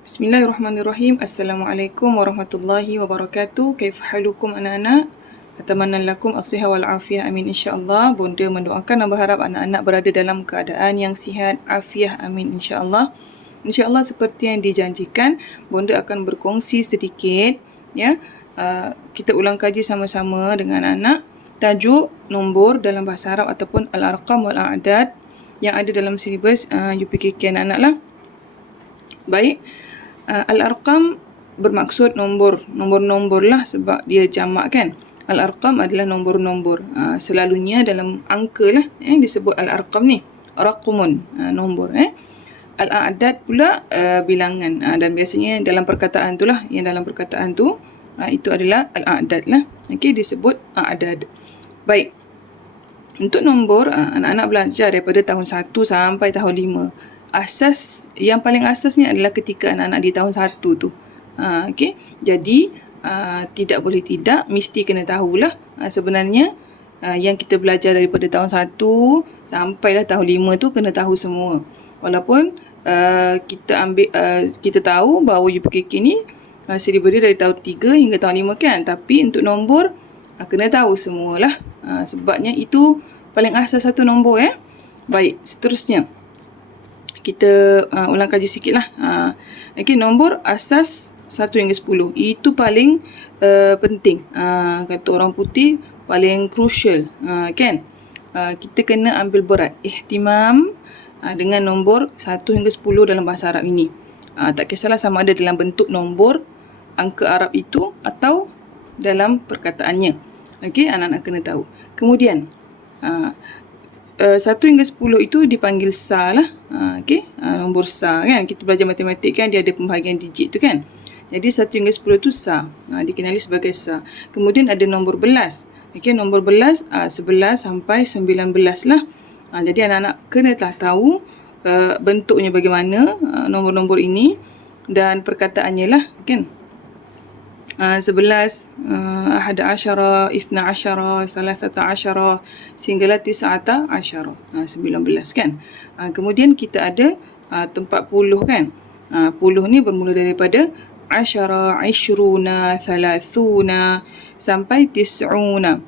Bismillahirrahmanirrahim. Assalamualaikum warahmatullahi wabarakatuh. Kaifa halukum anak-anak? Atamanna lakum as-siha wal afiyah. Amin insya-Allah. Bonda mendoakan dan berharap anak-anak berada dalam keadaan yang sihat, afiah. Amin insya-Allah. Insya-Allah seperti yang dijanjikan, Bonda akan berkongsi sedikit ya. Kita ulang kaji sama-sama dengan anak tajuk nombor dalam bahasa Arab ataupun al-arqam wal a'dad yang ada dalam silibus UPKK anak-anak lah. Baik. Al-arqam bermaksud nombor-nombor lah sebab dia jamak kan. Al-arqam adalah nombor-nombor. Selalunya dalam angka lah disebut al-arqam ni. Raqmun, nombor. Al-a'dad pula bilangan. Dan biasanya dalam perkataan tu lah, yang dalam perkataan tu itu adalah al-a'dad lah. Okey, disebut a'dad. Baik. Untuk nombor, anak-anak belajar daripada tahun 1 sampai tahun 5. Yang paling asasnya adalah ketika anak-anak di tahun 1 tu. Okey. Jadi tidak boleh tidak, mesti kena tahulah sebenarnya yang kita belajar daripada tahun 1 sampailah tahun 5 tu kena tahu semua. Walaupun kita tahu bahawa UPKK ni berdiri dari tahun 3 hingga tahun 5 kan, tapi untuk nombor kena tahu semualah. Sebabnya itu paling asas satu nombor ya. Baik, seterusnya kita ulang kaji sikit lah. Okay, nombor asas 1 hingga 10. Itu paling penting. Kata orang putih, paling crucial. Kan? Kita kena ambil berat. Ihtimam dengan nombor 1 hingga 10 dalam bahasa Arab ini. Tak kisahlah sama ada dalam bentuk nombor angka Arab itu atau dalam perkataannya. Okay, anak-anak kena tahu. Kemudian, 1 hingga 10 itu dipanggil sa lah. Okay? Nombor sa kan. Kita belajar matematik kan, dia ada pembahagian digit tu kan. Jadi 1 hingga 10 itu sa. Dikenali sebagai sa. Kemudian ada nombor belas. Okay, nombor belas 11 sampai 19 lah. Jadi anak-anak kena tahu bentuknya bagaimana nombor-nombor ini dan perkataannya lah kan. 11, 11, 12, 13 sehinggalah 19, 19 kan. Kemudian kita ada tempat puluh kan. Puluh ni bermula daripada 10, 20, 30 sampai 90.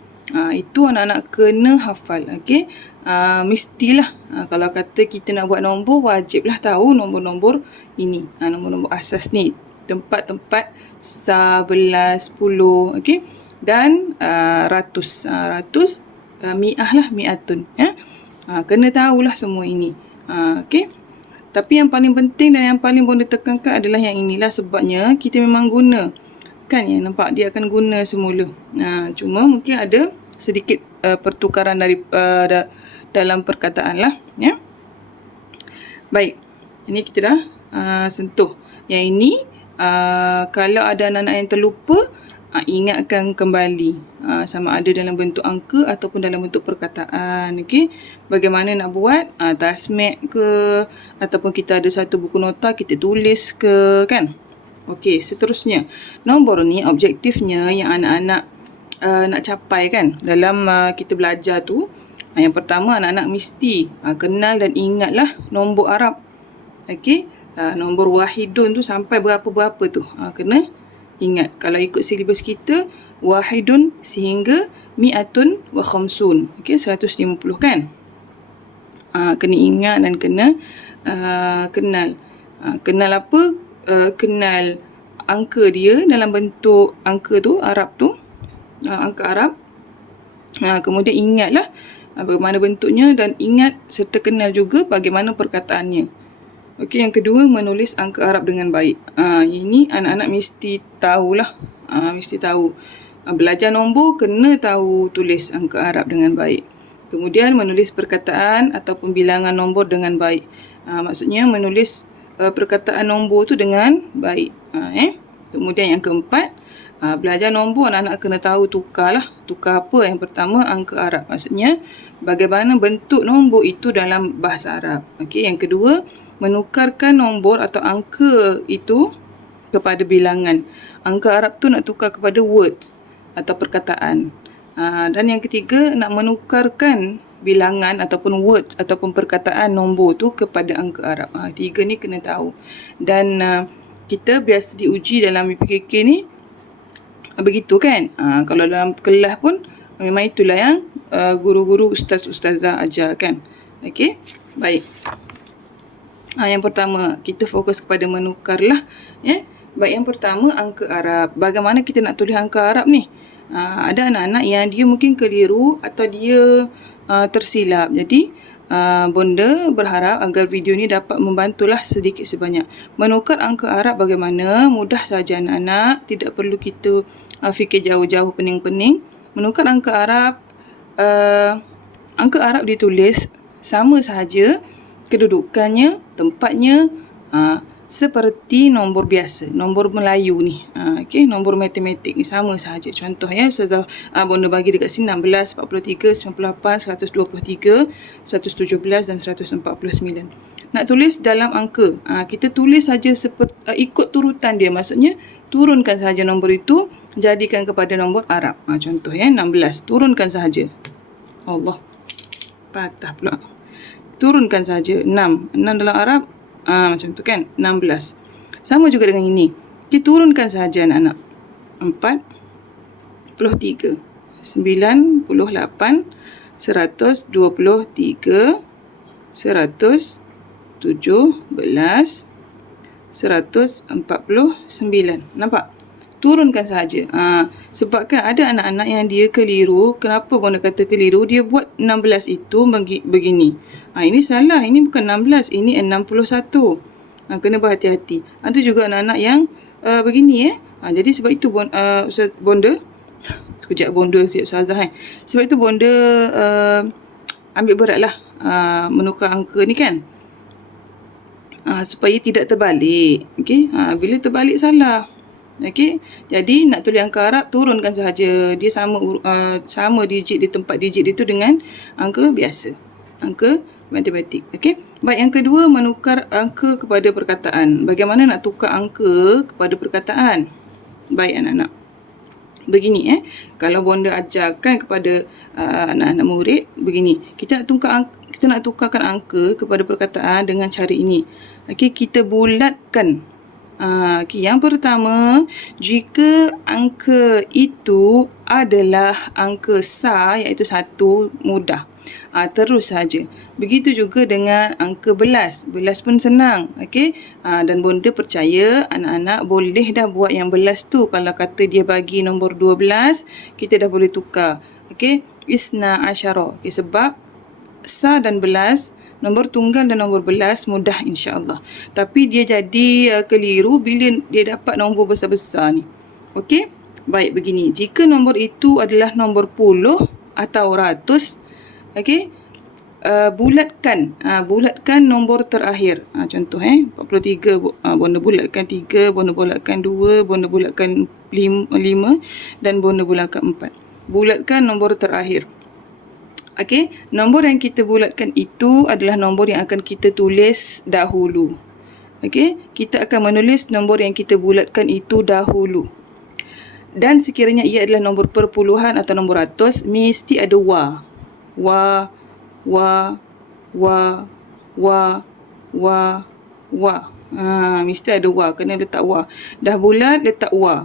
Itu anak-anak kena hafal. Okey. Mestilah kalau kata kita nak buat nombor, wajiblah tahu nombor-nombor ini. Nombor-nombor asas ni. Tempat-tempat 11, 10, okey, dan ratus, mi'ah lah, mi'atun. Kena tahulah semua ini. Okey. Tapi yang paling penting dan yang paling Bonda tekankan adalah yang inilah, sebabnya kita memang guna. Kan yang nampak dia akan guna semula. Cuma mungkin ada sedikit pertukaran dari dalam perkataan lah. Ya. Baik. Ini kita dah sentuh. Yang ini kalau ada anak-anak yang terlupa, ingatkan kembali sama ada dalam bentuk angka ataupun dalam bentuk perkataan. Okey, bagaimana nak buat? Tasmek ke ataupun kita ada satu buku nota kita tulis ke kan. Okey, seterusnya nombor ni objektifnya yang anak-anak nak capai kan dalam kita belajar tu. Yang pertama, anak-anak mesti kenal dan ingatlah nombor Arab. Okey. Nombor wahidun tu sampai berapa-berapa tu kena ingat. Kalau ikut silibus kita, wahidun sehingga mi'atun wa khamsun. Okey, 150 kan. Kena ingat dan kena kenal. Kenal apa? Kenal angka dia dalam bentuk angka tu, Arab tu, angka Arab. Kemudian ingatlah bagaimana bentuknya dan ingat serta kenal juga bagaimana perkataannya. Okey, yang kedua, menulis angka Arab dengan baik. Ini anak-anak mesti tahulah. Mesti tahu. Belajar nombor, kena tahu tulis angka Arab dengan baik. Kemudian menulis perkataan ataupun bilangan nombor dengan baik. Maksudnya menulis perkataan nombor tu dengan baik. Kemudian yang keempat, belajar nombor, anak-anak kena tahu tukarlah. Tukar apa? Yang pertama, angka Arab. Maksudnya bagaimana bentuk nombor itu dalam bahasa Arab. Okey, yang kedua, menukarkan nombor atau angka itu kepada bilangan. Angka Arab tu nak tukar kepada words atau perkataan. Dan yang ketiga, nak menukarkan bilangan ataupun words ataupun perkataan nombor tu kepada angka Arab. Tiga ni kena tahu. Dan kita biasa diuji dalam PKK ni begitu kan. Kalau dalam kelas pun memang itulah yang guru-guru, ustaz-ustazah ajar kan. Okey, baik. Yang pertama, kita fokus kepada menukar lah. Baik, yang pertama angka Arab. Bagaimana kita nak tulis angka Arab ni? Ada anak-anak yang dia mungkin keliru atau dia tersilap. Jadi Bonda berharap agar video ni dapat membantulah sedikit sebanyak. Menukar angka Arab bagaimana? Mudah saja anak-anak. Tidak perlu kita fikir jauh-jauh pening-pening. Menukar angka Arab ditulis sama sahaja kedudukannya, tempatnya, seperti nombor biasa, nombor Melayu ni. Okey, nombor matematik ni sama sahaja. Contoh Bonda bagi dekat sini 16, 43, 98, 123, 117 dan 149. Nak tulis dalam angka, kita tulis saja ikut turutan dia. Maksudnya turunkan sahaja nombor itu, jadikan kepada nombor Arab. Contoh 16, turunkan sahaja. Allah, patah pula. Turunkan sahaja 6 dalam Arab. Macam tu kan, 16. Sama juga dengan ini. Kita turunkan sahaja anak-anak. 43, 98, 123, 117, 149. Nampak? Turunkan sahaja. Sebabkan ada anak-anak yang dia keliru. Kenapa Bonda kata keliru? Dia buat 16 itu begini. Ini salah. Ini bukan 16. Ini 61. Kena berhati-hati. Ada juga anak-anak yang begini. Jadi sebab itu Bonda sekejap Ustazah sebab itu Bonda ambil beratlah menukar angka ni kan. Supaya tidak terbalik. Okey. Bila terbalik salah. Okey, jadi nak tulis angka Arab, turunkan sahaja. Dia sama digit di tempat digit itu dengan angka biasa, angka matematik. Okey, baik, yang kedua, menukar angka kepada perkataan. Bagaimana nak tukar angka kepada perkataan? Baik anak-anak, begini kalau Bonda ajarkan kepada anak-anak murid begini, kita nak tukarkan angka kepada perkataan dengan cara ini. Okey, kita bulatkan. Yang pertama, jika angka itu adalah angka sah, iaitu 1, mudah. Terus saja. Begitu juga dengan angka belas. Belas pun senang. Okey? Dan Bonda percaya anak-anak boleh dah buat yang belas tu. Kalau kata dia bagi nombor 12, kita dah boleh tukar. Okey? Isna asyara. Okey, sebab sah dan belas, nombor tunggal dan nombor belas mudah insya-Allah. Tapi dia jadi keliru bila dia dapat nombor besar-besar ni. Okey? Baik, begini. Jika nombor itu adalah nombor puluh atau ratus, okey? Bulatkan nombor terakhir. Contoh 43, Bonda bulatkan 3, Bonda bulatkan 2, Bonda bulatkan 5 dan Bonda bulatkan 4. Bulatkan nombor terakhir. Okey, nombor yang kita bulatkan itu adalah nombor yang akan kita tulis dahulu. Okey, kita akan menulis nombor yang kita bulatkan itu dahulu. Dan sekiranya ia adalah nombor perpuluhan atau nombor ratus, mesti ada wa. Mesti ada wa, kena letak wa. Dah bulat, letak wa.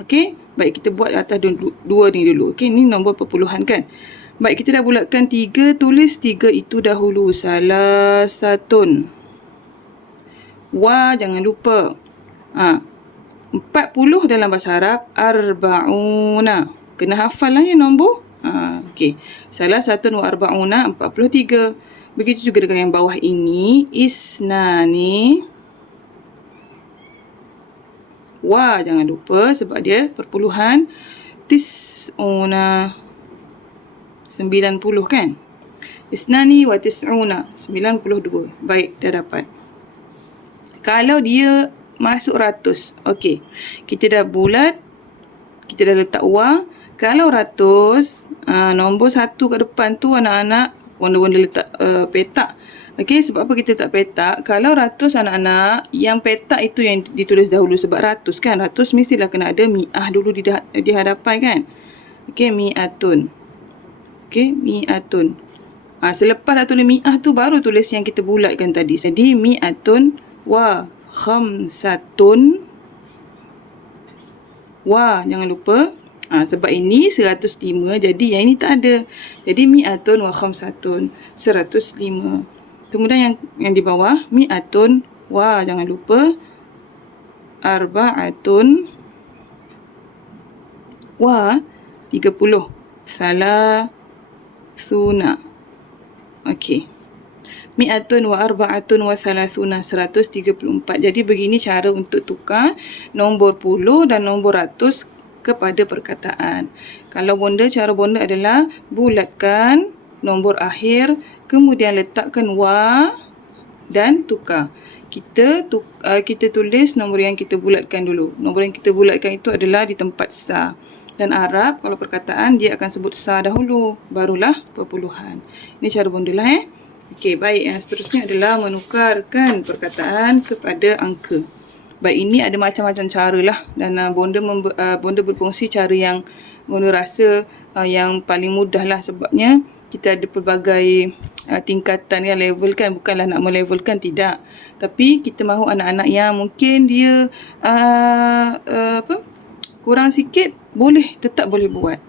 Okey, baik, kita buat atas dua ni dulu. Okey, ni nombor perpuluhan kan. Baik, kita dah bulatkan 3, tulis 3 itu dahulu. Salah satun. Wa jangan lupa. 40 dalam bahasa Arab, arba'una. Kena hafal lah ya nombor. Okey. Salah satun wa arba'una, 43. Begitu juga dengan yang bawah ini, isnani. Wa jangan lupa sebab dia perpuluhan. Tis'una. 90 kan? Isnani wa tis'una, 92. Baik, dah dapat. Kalau dia masuk ratus, okey, kita dah bulat, kita dah letak wa. Kalau ratus, nombor 1 kat depan tu anak-anak Bonda letak petak. Okey, sebab apa kita letak petak? Kalau ratus anak-anak, yang petak itu yang ditulis dahulu. Sebab ratus kan, ratus mestilah kena ada mi'ah dulu di hadapan kan. Okey, mi'atun. Okey, mi'atun. Selepas dah tulis mi'ah tu baru tulis yang kita bulatkan tadi. Jadi mi'atun wa khamsatun. Wa, jangan lupa. Sebab ini 105, jadi yang ini tak ada. Jadi mi'atun wa khamsatun, 105. Kemudian yang di bawah, mi'atun wa, jangan lupa. Arba'atun wa 30. Salasuna. Okey. Mi'atun wa arba'atun wa salasuna, 134. Jadi begini cara untuk tukar nombor puluh dan nombor ratus kepada perkataan. Kalau bonda, cara bonda adalah bulatkan nombor akhir, kemudian letakkan wa dan tukar. Kita tulis nombor yang kita bulatkan dulu. Nombor yang kita bulatkan itu adalah di tempat sa. Dan Arab, kalau perkataan, dia akan sebut sa dahulu, barulah perpuluhan. Ini cara bonda lah. Okey, baik. Yang seterusnya adalah menukarkan perkataan kepada angka. Baik, ini ada macam-macam cara lah. Dan bonda berkongsi cara yang bonda rasa yang paling mudah lah. Sebabnya kita ada pelbagai tingkatan yang level kan. Bukanlah nak melevelkan, tidak. Tapi kita mahu anak-anak yang mungkin dia kurang sikit, tetap boleh buat.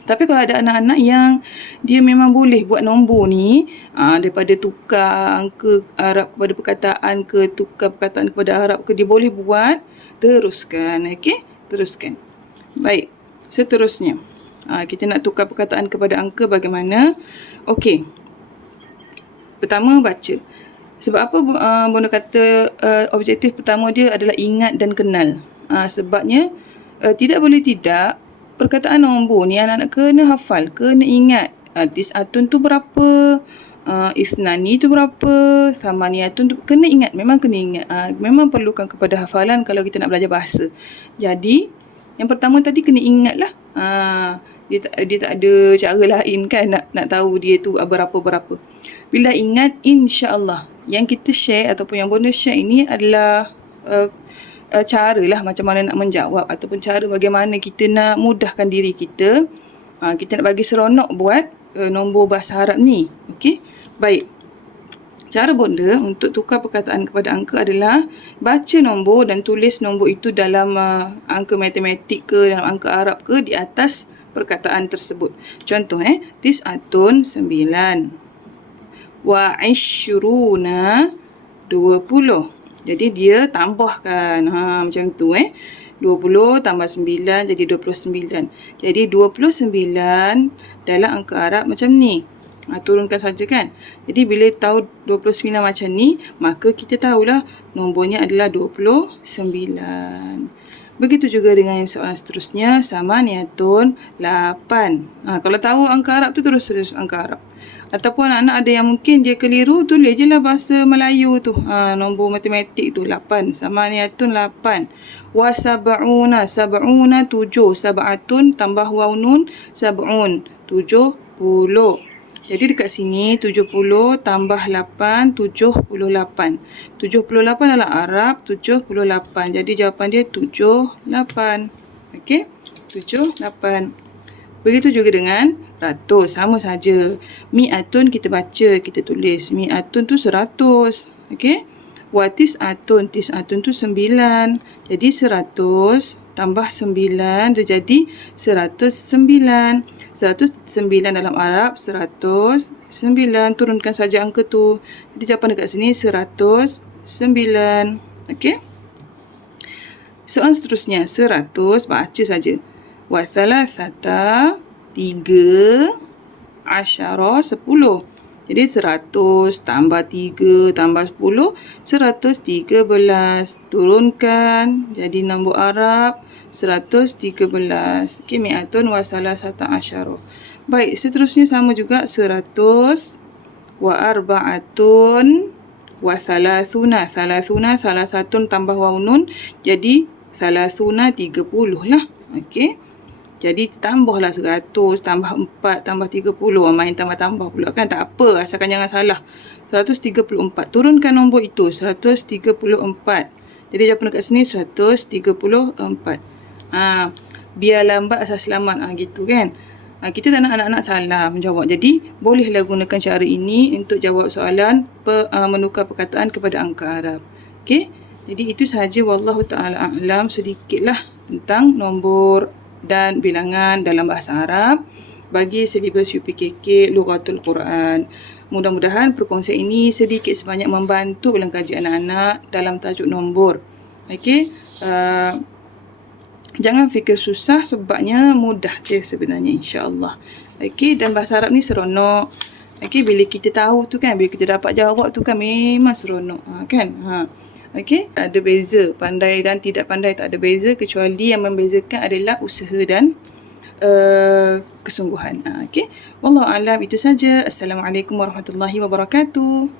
Tapi kalau ada anak-anak yang dia memang boleh buat nombor ni, daripada tukar angka Arab kepada perkataan ke, tukar perkataan kepada Arab ke, dia boleh buat, teruskan. Okey, teruskan. Baik, seterusnya. Kita nak tukar perkataan kepada angka bagaimana? Okey. Pertama, baca. Sebab apa bonda kata objektif pertama dia adalah ingat dan kenal. Sebabnya tidak boleh tidak, perkataan nombor ni anak-anak kena hafal, kena ingat. Tis'atun tu berapa, isnani tu berapa, samaniyatun tu kena ingat, memang kena ingat. Memang perlukan kepada hafalan kalau kita nak belajar bahasa. Jadi, yang pertama tadi kena ingat lah. Dia tak ada cara lain kan nak tahu dia tu berapa-berapa. Bila ingat, insya-Allah yang kita share ataupun yang bonus share ini adalah cara lah macam mana nak menjawab ataupun cara bagaimana kita nak mudahkan diri kita. Kita nak bagi seronok buat nombor bahasa Arab ni. Okey, baik. Cara bonda untuk tukar perkataan kepada angka adalah baca nombor dan tulis nombor itu dalam angka matematik ke, dalam angka Arab ke, di atas perkataan tersebut. Contoh, tis'atun 9, wa ishruna 20. Jadi dia tambahkan macam tu 20 tambah 9 jadi 29. Jadi 29 dalam angka Arab macam ni. Turunkan saja kan. Jadi bila tahu 29 macam ni, maka kita tahulah nombornya adalah 29. Begitu juga dengan yang soalan seterusnya, samaniyatun 8. Kalau tahu angka Arab tu terus angka Arab. Ataupun anak-anak ada yang mungkin dia keliru, tulis je lah bahasa Melayu tu. Nombor matematik tu 8. Samaniyatun 8. Wa sab'una 7. Sab'atun tambah waw nun, sab'un 70. Jadi dekat sini 70 tambah 8, 78. 78 adalah Arab, 78. Jadi jawapan dia 78. Okey, 78. Begitu juga dengan ratus, sama saja. Mi'atun kita baca, kita tulis. Mi'atun tu 100. Okey. Wa tis'atun, tis'atun tu 9. Jadi 100 tambah 9 dia jadi 109. 109 dalam Arab, 109. Turunkan saja angka tu. Jadi jawapan dekat sini 109. Okey. Soalan seterusnya, 100 baca saja. Wa salasata 3 asyara 10. Jadi 100 tambah 3 tambah 10, 113. Turunkan jadi nombor Arab 113. Okey, mi'atun wa salasata asyara. Baik, seterusnya sama juga 100 wa arba'atun wa salasuna. Salasuna salah satu tambah waw nun jadi salasuna 30 lah. Okey. Jadi tambahlah 100 tambah 4 tambah 30. Main tambah-tambah pula kan, tak apa, asalkan jangan salah. 134. Turunkan nombor itu 134. Jadi jawapan dekat sini 134. Biar lambat asal selamat gitu kan. Kita tak nak anak-anak salah menjawab. Jadi bolehlah gunakan cara ini untuk jawab soalan menukar perkataan kepada angka Arab. Okey. Jadi itu sahaja, wallahu taala a'lam, sedikitlah tentang nombor dan bilangan dalam bahasa Arab bagi silibus UPKK Lughatul Quran. Mudah-mudahan perkongsian ini sedikit sebanyak membantu ulang-kaji anak-anak dalam tajuk nombor. Okey. Jangan fikir susah sebabnya mudah je sebenarnya, insya-Allah. Okey, dan bahasa Arab ni seronok. Okey, bila kita tahu tu kan, bila kita dapat jawab tu kan memang seronok. Kan? Okey, tak ada beza. Pandai dan tidak pandai tak ada beza, kecuali yang membezakan adalah usaha dan kesungguhan. Okey. Wallahu a'lam, itu saja. Assalamualaikum warahmatullahi wabarakatuh.